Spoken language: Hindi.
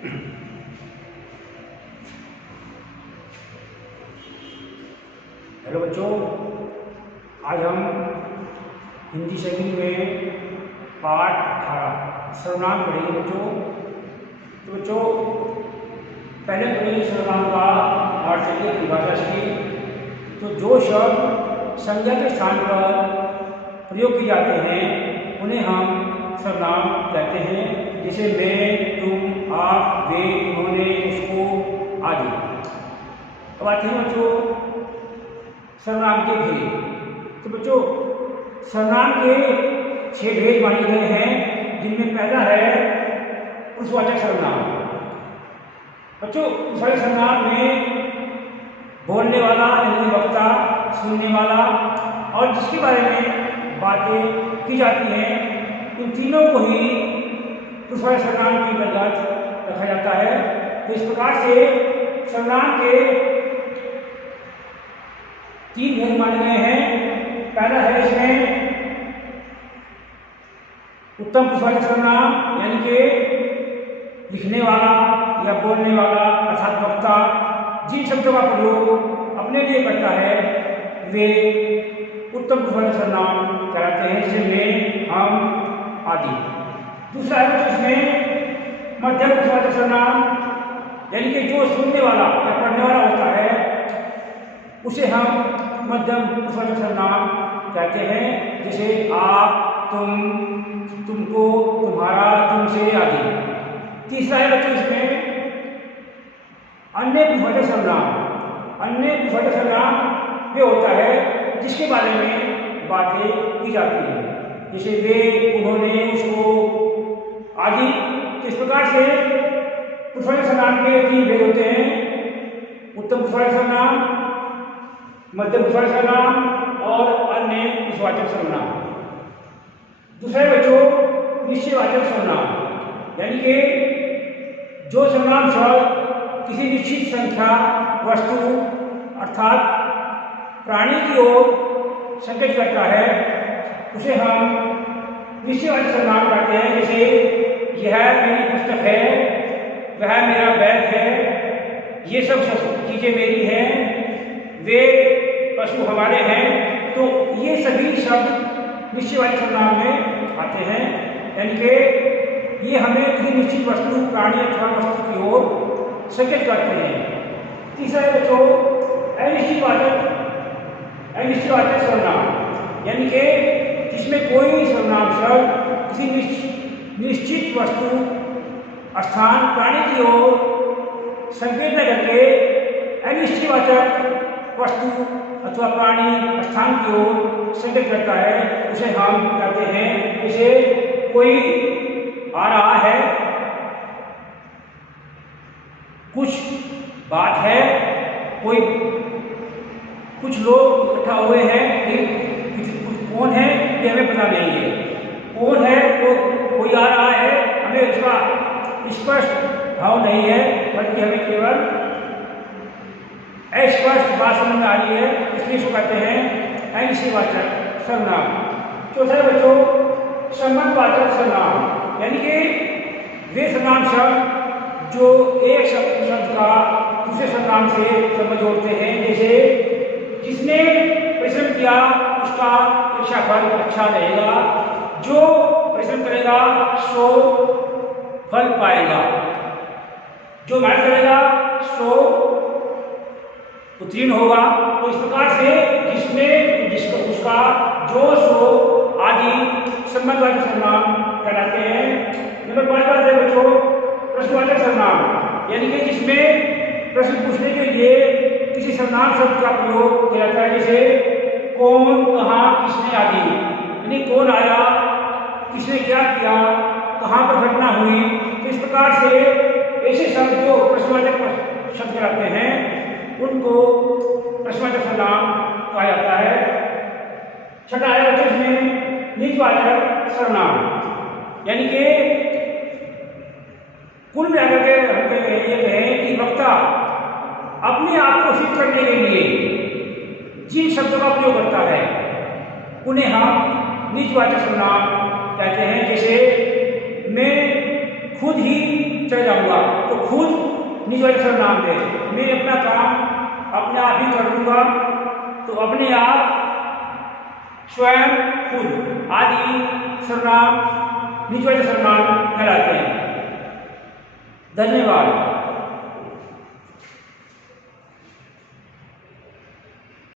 हेलो बच्चों, आज हम हिंदी शैली में पाठ 18 सर्वनाम पढ़ेंगे बच्चों। तो बच्चों पहले पढ़ेंगे सर्वनाम का पाठ चलिए परिभाषा से। तो जो शब्द संज्ञा के स्थान पर प्रयोग किए जाते हैं उन्हें हम सर्वनाम कहते हैं, जैसे मैं, तुम, आप, वे, उन्होंने, उसको आदि। अब आते हैं बच्चों सर्वनाम के भेद। तो बच्चों सर्वनाम के 6 भेद माने गए हैं, जिनमें पहला है पुरुषवाचक सर्वनाम। बच्चों पुरुषवाचक सर्वनाम में बोलने वाला यानी वक्ता, सुनने वाला और जिसके बारे में बातें की जाती हैं, इन तीनों को ही पुरुषवाचक सर्वनाम के अंतर्गत रखा जाता है। तो इस प्रकार से सर्वनाम के 3 भेद माने गए हैं। पहला है इसमें उत्तम पुरुषवाचक सर्वनाम, यानी कि लिखने वाला या बोलने वाला अर्थात वक्ता जिन शब्दों का प्रयोग अपने लिए करता है वे उत्तम पुरुषवाचक सर्वनाम कहलाते हैं, जैसे मैं, हम आदि। दूसरा है इसमें मध्यम पुरुषवाचक सर्वनाम, यानी कि जो सुनने वाला या पढ़ने वाला होता है उसे हम मध्यम पुरुषवाचक सर्वनाम कहते हैं, जैसे आप, तुम, तुमको, तुम्हारा, तुमसे आदि। तीसरा है बच्चों इसमें अन्य पुरुषवाचक सर्वनाम। अन्य पुरुषवाचक सर्वनाम वे होता है जिसके बारे में बातें की जाती हैं, जैसे वे, उन्होंने, उसको आदि। इस प्रकार से पुरुषवाचक सर्वनाम के 3 भेद होते हैं: उत्तम पुरुषवाचक सर्वनाम, मध्यम पुरुषवाचक सर्वनाम और अन्य पुरुषवाचक सर्वनाम। दूसरा बच्चों निश्चयवाचक सर्वनाम, यानी कि जो सर्वनाम शब्द किसी निश्चित संख्या, वस्तु अर्थात प्राणी की ओर संकेत करता है उसे हम निश्चयवाचक सर्वनाम कहते हैं, जैसे यह मेरी पुस्तक है, वह मेरा बैग है, ये सब चीजें मेरी हैं, वे पशु हमारे हैं। तो ये सभी शब्द निश्चयवाचक सर्वनाम में आते हैं, यानी कि ये हमें किसी निश्चित वस्तु, प्राणी अथवा वस्तु की ओर संकेत करते हैं। तीसरा है बच्चों अनिश्चयवाचक सर्वनाम, यानी कि जिसमें कोई सर्वनाम शब्द किसी निश्चित वस्तु, स्थान, प्राणी की ओर संकेत न करके अनिश्चयवाचक वस्तु अथवा प्राणी, स्थान की ओर संकेत करता है, उसे हम कहते हैं, जैसे कोई आ रहा है, कुछ बात है, कुछ लोग इकट्ठा हुए हैं, कौन है ये हमें पता नहीं है। कौन है तो कोई आ रहा है, हमें उसका स्पष्ट भाव नहीं है, बल्कि हमें केवल अस्पष्ट बात समझ में आ रही है, इसलिए इसको कहते हैं अनिश्चयवाचक सर्वनाम। चौथा बच्चों संबंधवाचक सर्वनाम, यानी कि वे सर्वनाम शब्द जो एक शब्द का दूसरे सर्वनाम से संबंध जोड़ते हैं, जैसे जिसने परिश्रम किया उसका परीक्षाफल अच्छा रहेगा, जो परिश्रम करेगा सो फल पाएगा, जो मेहनत करेगा सो उत्तीर्ण होगा। तो इस प्रकार से जिसको उसका, जो, सो आदि संबंधवाचक सर्वनाम कहलाते हैं। नंबर 5 बात है बच्चों प्रश्नवाचक सर्वनाम, यानी कि जिसमें प्रश्न पूछने के लिए किसी सर्वनाम शब्द का प्रयोग किया जाता है, जैसे कौन, कहाँ, किसने आदि। यानी कौन आया, किसने क्या किया, कहाँ पर घटना हुई। तो इस प्रकार से ऐसे शब्द जो प्रश्नवाचक शब्द कहलाते हैं उनको प्रश्नवाचक सर्वनाम कहा जाता है। छठा है बच्चों इसमें निजवाचक सर्वनाम, यानी कि कुल मिलाकर के हम ये कहें कि वक्ता अपने आप को सिद्ध करने के लिए जिन शब्दों का प्रयोग करता है उन्हें हम निजवाचक सर्वनाम कहते हैं, जैसे मैं खुद ही चढ़ जाऊंगा तो खुद निज वाले सर्वनाम दे, मैं अपना काम अपने आप ही कर लूंगा। तो अपने आप, स्वयं, खुद आदि सर्वनाम निज वाले सर्वनाम कहलाते हैं। धन्यवाद।